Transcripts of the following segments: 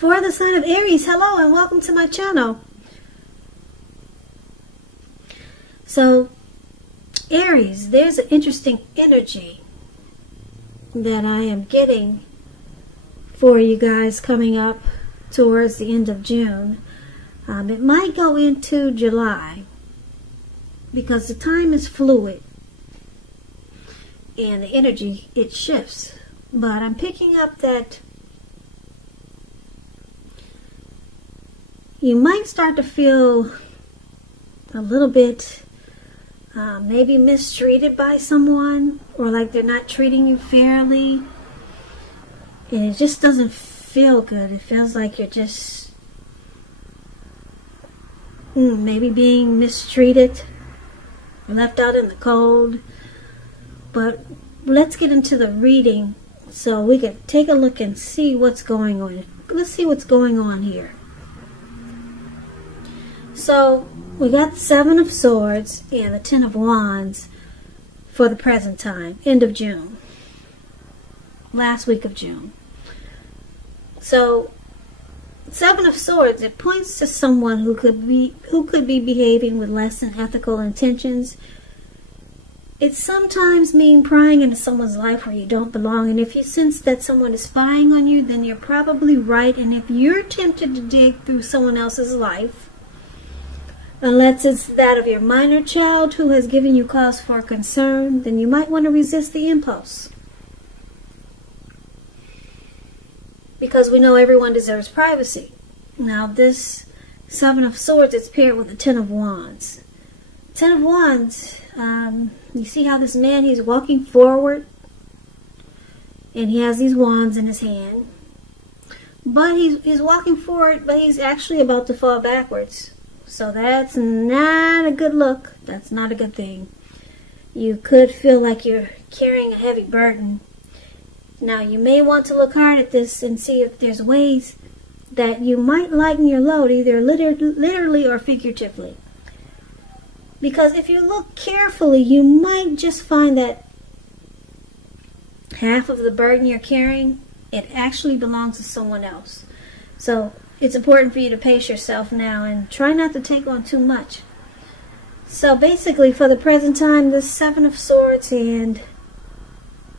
For the sign of Aries, hello and welcome to my channel. So, Aries, there's an interesting energy that I am getting for you guys coming up towards the end of June. It might go into July because the time is fluid and the energy, it shifts. But I'm picking up that you might start to feel a little bit maybe mistreated by someone, or like they're not treating you fairly, and it just doesn't feel good. It feels like you're just maybe being mistreated, left out in the cold. But let's get into the reading so we can take a look and see what's going on. Let's see what's going on here. So we got the Seven of Swords and the Ten of Wands for the present time, end of June, last week of June. So Seven of Swords, it points to someone who could be behaving with less than ethical intentions. It sometimes means prying into someone's life where you don't belong, and if you sense that someone is spying on you, then you're probably right. And if you're tempted to dig through someone else's life, unless it's that of your minor child who has given you cause for concern, then you might want to resist the impulse. Because we know everyone deserves privacy. Now this Seven of Swords is paired with the Ten of Wands. Ten of Wands, you see how this man, he's walking forward and he has these wands in his hand. But he's walking forward, but he's actually about to fall backwards. So that's not a good look. That's not a good thing. You could feel like you're carrying a heavy burden. Now, you may want to look hard at this and see if there's ways that you might lighten your load, either literally or figuratively. Because if you look carefully, you might just find that half of the burden you're carrying, it actually belongs to someone else. So it's important for you to pace yourself now and try not to take on too much. So basically, for the present time, this Seven of Swords and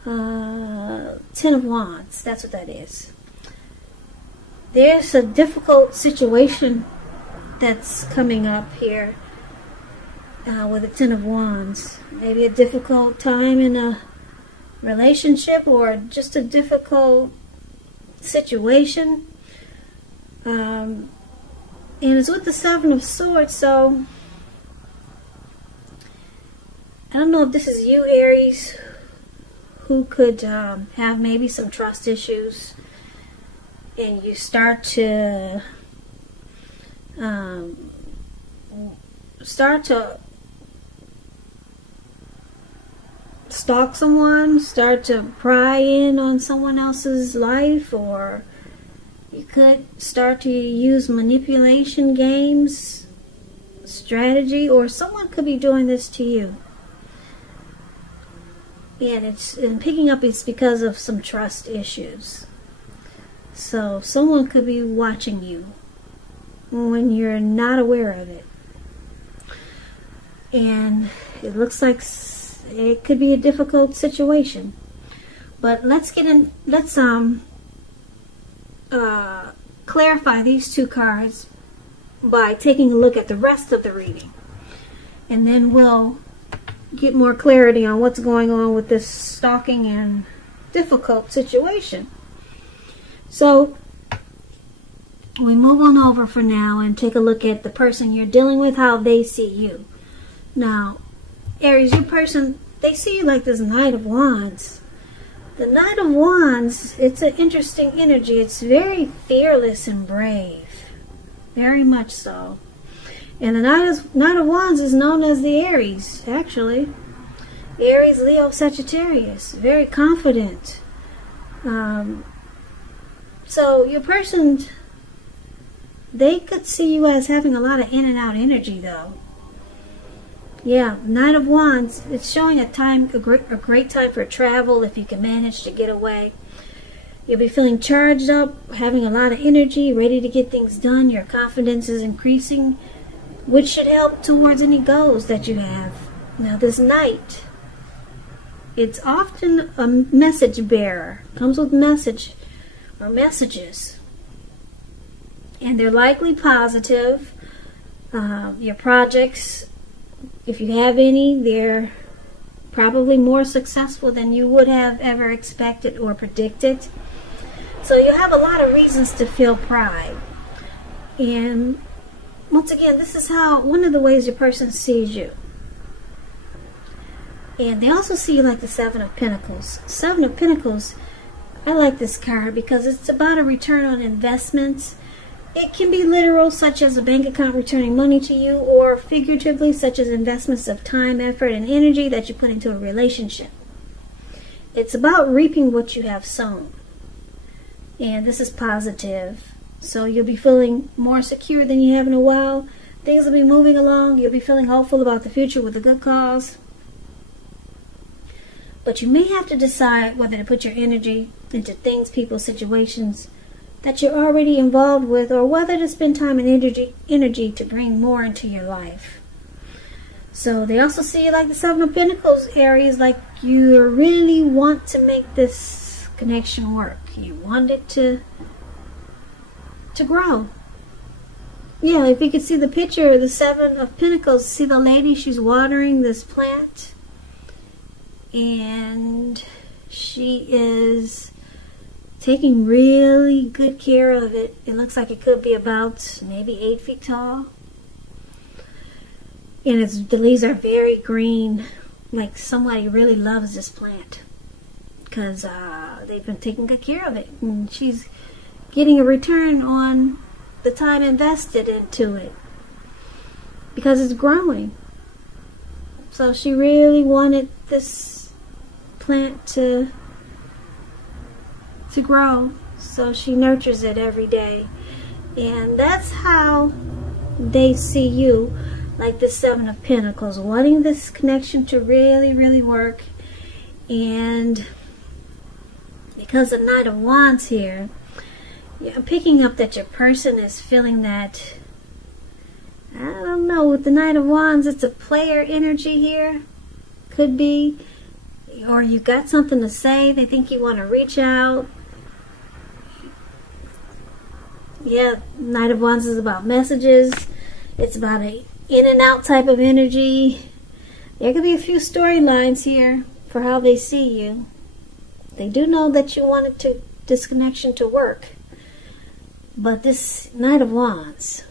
Ten of Wands, that's what that is. There's a difficult situation that's coming up here with the Ten of Wands. Maybe a difficult time in a relationship or just a difficult situation. And it's with the Seven of Swords, so I don't know if this is you, Aries, who could have maybe some trust issues, and you start to stalk someone, start to pry in on someone else's life, or you could start to use manipulation games, strategy, or someone could be doing this to you. And picking up, it's because of some trust issues. So someone could be watching you when you're not aware of it. And it looks like it could be a difficult situation. But let's clarify these two cards by taking a look at the rest of the reading, and then we'll get more clarity on what's going on with this stalking and difficult situation. So we move on over for now and take a look at the person you're dealing with, how they see you. Now, Aries, your person, they see you like this Knight of Wands. The Knight of Wands, it's an interesting energy. It's very fearless and brave. Very much so. And the Knight of Wands is known as the Aries, actually. Aries, Leo, Sagittarius. Very confident. So your person, they could see you as having a lot of in and out energy, though. Yeah, Knight of Wands, it's showing a great time for travel if you can manage to get away. You'll be feeling charged up, having a lot of energy, ready to get things done. Your confidence is increasing, which should help towards any goals that you have. Now this Knight, it's often a message bearer. Comes with message or messages. And they're likely positive. Your projects, if you have any, they're probably more successful than you would have ever expected or predicted. So you have a lot of reasons to feel pride. And once again, this is one of the ways your person sees you. And they also see you like the Seven of Pentacles. Seven of Pentacles, I like this card because it's about a return on investments. It can be literal, such as a bank account returning money to you, or figuratively, such as investments of time, effort, and energy that you put into a relationship. It's about reaping what you have sown. And this is positive. So you'll be feeling more secure than you have in a while. Things will be moving along. You'll be feeling hopeful about the future with a good cause. But you may have to decide whether to put your energy into things, people, situations that you're already involved with, or whether to spend time and energy to bring more into your life. So they also see you like the Seven of Pentacles, Aries, like you really want to make this connection work. You want it to grow. Yeah, if you could see the picture of the Seven of Pentacles, see the lady, she's watering this plant. And she is taking really good care of it. It looks like it could be about maybe 8 feet tall. And the leaves are very green. Like somebody really loves this plant. Because they've been taking good care of it. And she's getting a return on the time invested into it. Because it's growing. So she really wanted this plant to grow, so she nurtures it every day. And that's how they see you, like the Seven of Pentacles, wanting this connection to really, really work. And because the Knight of Wands here, I'm picking up that your person is feeling that, I don't know, with the Knight of Wands, it's a player energy here. Could be. Or you got something to say, they think you want to reach out. Yeah, Knight of Wands is about messages. It's about a in and out type of energy. There could be a few storylines here for how they see you. They do know that you wanted this connection to work. But this Knight of Wands,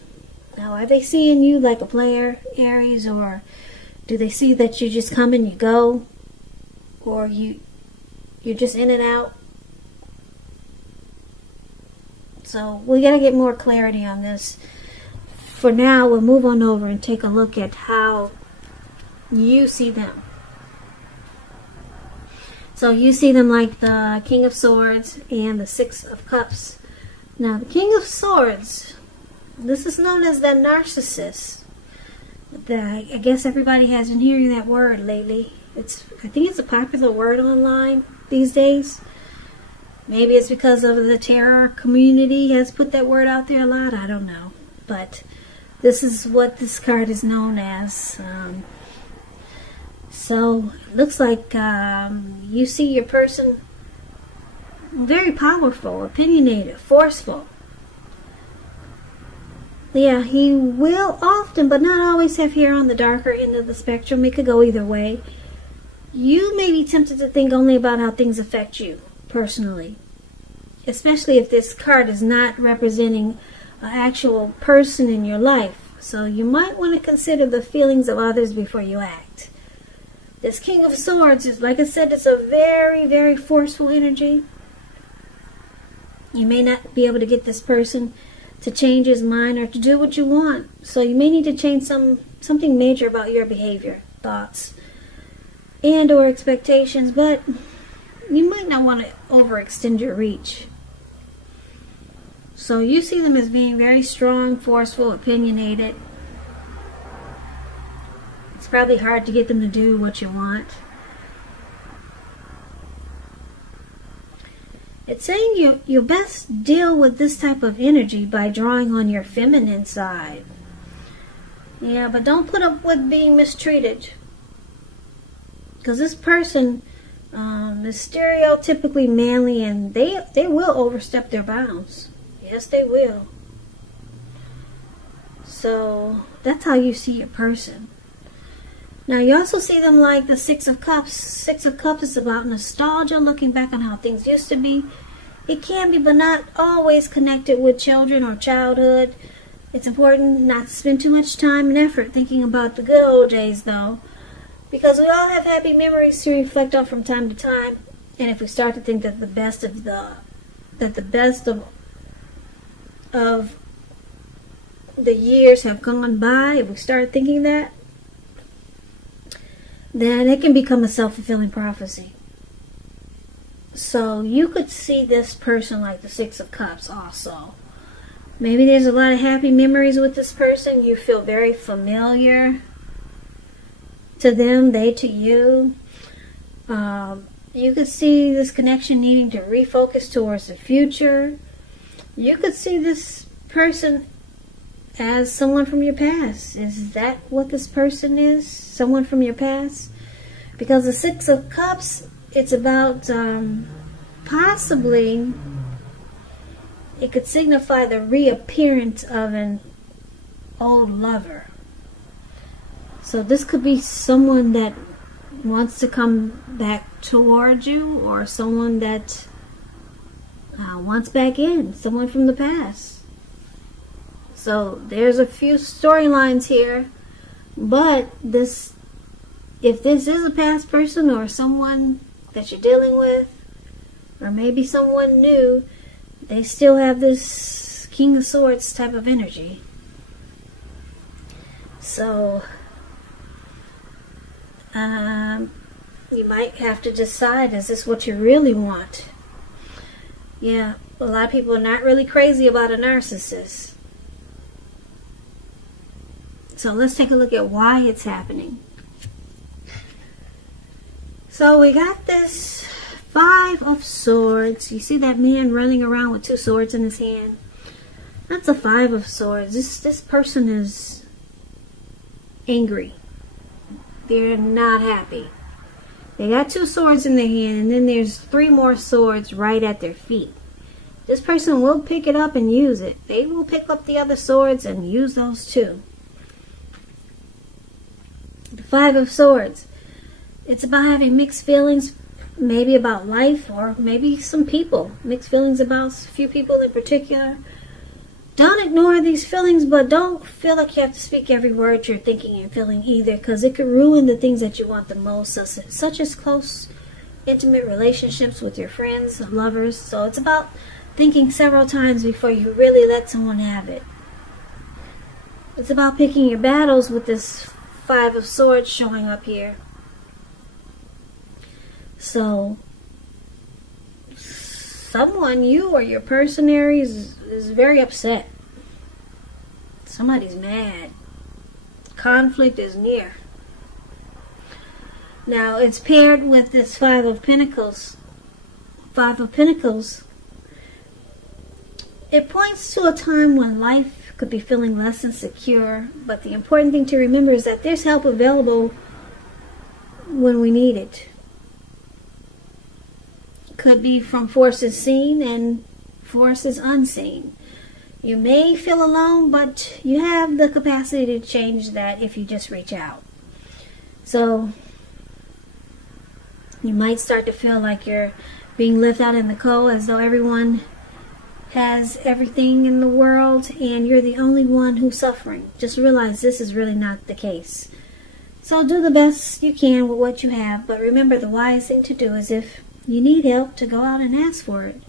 now are they seeing you like a player, Aries, or do they see that you just come and you go? Or you're just in and out? So we got to get more clarity on this. For now, we'll move on over and take a look at how you see them. So you see them like the King of Swords and the Six of Cups. Now the King of Swords, this is known as the narcissist. I guess everybody has been hearing that word lately. I think it's a popular word online these days. Maybe it's because of the terror community has put that word out there a lot. I don't know. But this is what this card is known as. So it looks like you see your person very powerful, opinionated, forceful. Yeah, he will often, but not always, have hair on the darker end of the spectrum. It could go either way. You may be tempted to think only about how things affect you personally, especially if this card is not representing an actual person in your life. So you might want to consider the feelings of others before you act. This King of Swords is, like I said, it's a very, very forceful energy. You may not be able to get this person to change his mind or to do what you want. So you may need to change something major about your behavior, thoughts, and or expectations, but you might not want to overextend your reach. So you see them as being very strong, forceful, opinionated. It's probably hard to get them to do what you want. It's saying you best deal with this type of energy by drawing on your feminine side. Yeah, but don't put up with being mistreated. Because this person is stereotypically manly, and they will overstep their bounds. Yes, they will. So that's how you see your person. Now you also see them like the Six of Cups. Six of Cups is about nostalgia, looking back on how things used to be. It can be, but not always connected with children or childhood. It's important not to spend too much time and effort thinking about the good old days, though, because we all have happy memories to reflect on from time to time. And if we start to think that the best of the years have gone by, if we start thinking that, then it can become a self-fulfilling prophecy. So you could see this person like the Six of Cups also. Maybe there's a lot of happy memories with this person. You feel very familiar to them, they to you. You could see this connection needing to refocus towards the future. You could see this person as someone from your past. Is that what this person is? Someone from your past? Because the Six of Cups, it's about possibly, it could signify the reappearance of an old lover. So this could be someone that wants to come back towards you, or someone that wants back in, someone from the past. So there's a few storylines here, but if this is a past person or someone that you're dealing with, or maybe someone new, they still have this King of Swords type of energy. So you might have to decide, is this what you really want? Yeah, a lot of people are not really crazy about a narcissist. So let's take a look at why it's happening. So we got this Five of Swords. You see that man running around with two swords in his hand? That's a Five of Swords. This person is angry. They're not happy. They got two swords in their hand, and then there's three more swords right at their feet. This person will pick it up and use it. They will pick up the other swords and use those too. The Five of Swords. It's about having mixed feelings, maybe about life or maybe some people. Mixed feelings about a few people in particular. Don't ignore these feelings, but don't feel like you have to speak every word you're thinking and feeling either, because it could ruin the things that you want the most, such as close, intimate relationships with your friends, lovers. So it's about thinking several times before you really let someone have it. It's about picking your battles with this Five of Swords showing up here. So someone, you or your person, Aries, is very upset. Somebody's mad. Conflict is near. Now it's paired with this Five of Pentacles. Five of Pentacles. It points to a time when life could be feeling less insecure, but the important thing to remember is that there's help available when we need it. Could be from forces seen and forces unseen. You may feel alone, but you have the capacity to change that if you just reach out. So you might start to feel like you're being left out in the cold, as though everyone has everything in the world and you're the only one who's suffering. Just realize this is really not the case. So do the best you can with what you have, but remember, the wise thing to do is, if you need help, to go out and ask for it.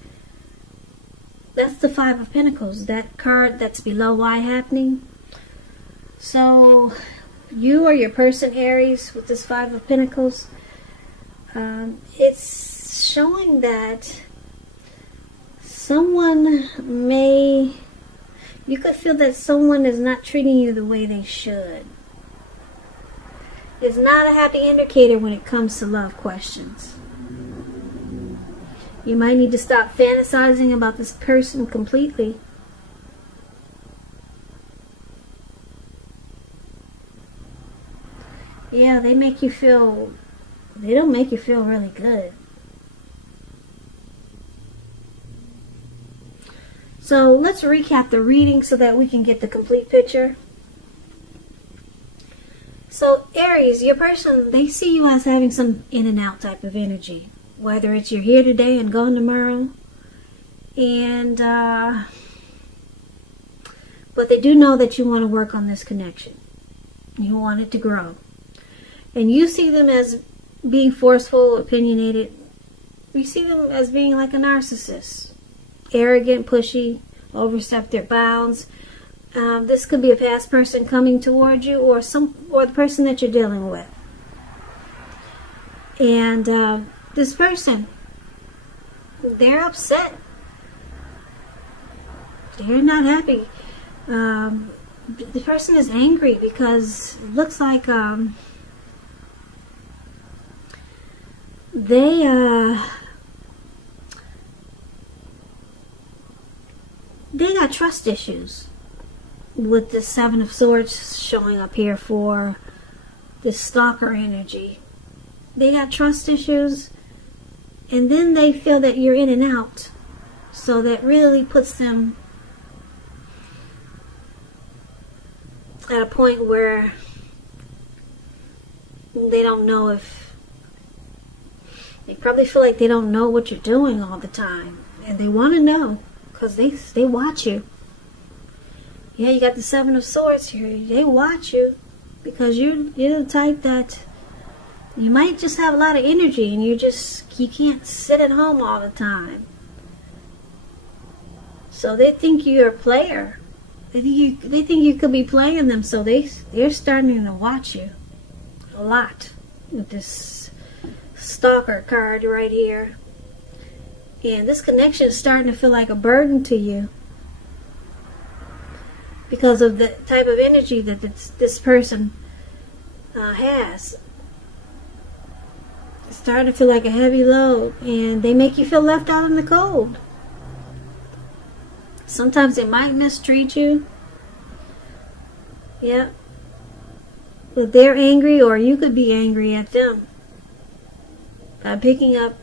That's the Five of Pentacles, that card that's below why happening. So you or your person, Aries, with this Five of Pentacles, it's showing that you could feel that someone is not treating you the way they should. It's not a happy indicator when it comes to love questions. You might need to stop fantasizing about this person completely. Yeah, they don't make you feel really good. So let's recap the reading so that we can get the complete picture. So Aries, your person, they see you as having some in and out type of energy. Whether it's you're here today and gone tomorrow. And, but they do know that you want to work on this connection. You want it to grow. And you see them as being forceful, opinionated. You see them as being like a narcissist. Arrogant, pushy, overstep their bounds. This could be a past person coming toward you, or the person that you're dealing with. And this person, they're upset. They're not happy. The person is angry because it looks like they got trust issues with the Seven of Swords showing up here for this stalker energy. They got trust issues, and then they feel that you're in and out, so that really puts them at a point where they don't know if they probably feel like they don't know what you're doing all the time, and they want to know because they watch you. Yeah, you got the Seven of Swords here. They watch you because you're the type that you might just have a lot of energy, and you can't sit at home all the time. So they think you're a player. They think you could be playing them, so they're starting to watch you a lot with this stalker card right here. And this connection is starting to feel like a burden to you because of the type of energy that this person has. It's starting to feel like a heavy load, and they make you feel left out in the cold. Sometimes they might mistreat you. Yeah. But they're angry, or you could be angry at them. By picking up,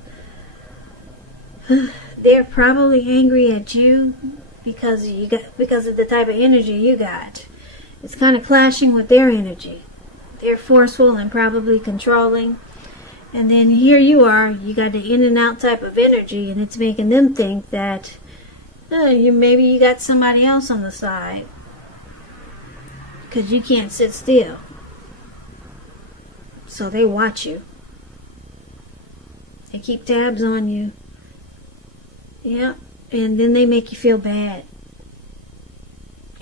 they're probably angry at you because of the type of energy you got. It's kind of clashing with their energy. They're forceful and probably controlling. And then here you are, you got the in and out type of energy, and it's making them think that maybe you got somebody else on the side because you can't sit still. So they watch you. They keep tabs on you. Yeah, and then they make you feel bad.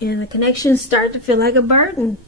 And the connections start to feel like a burden.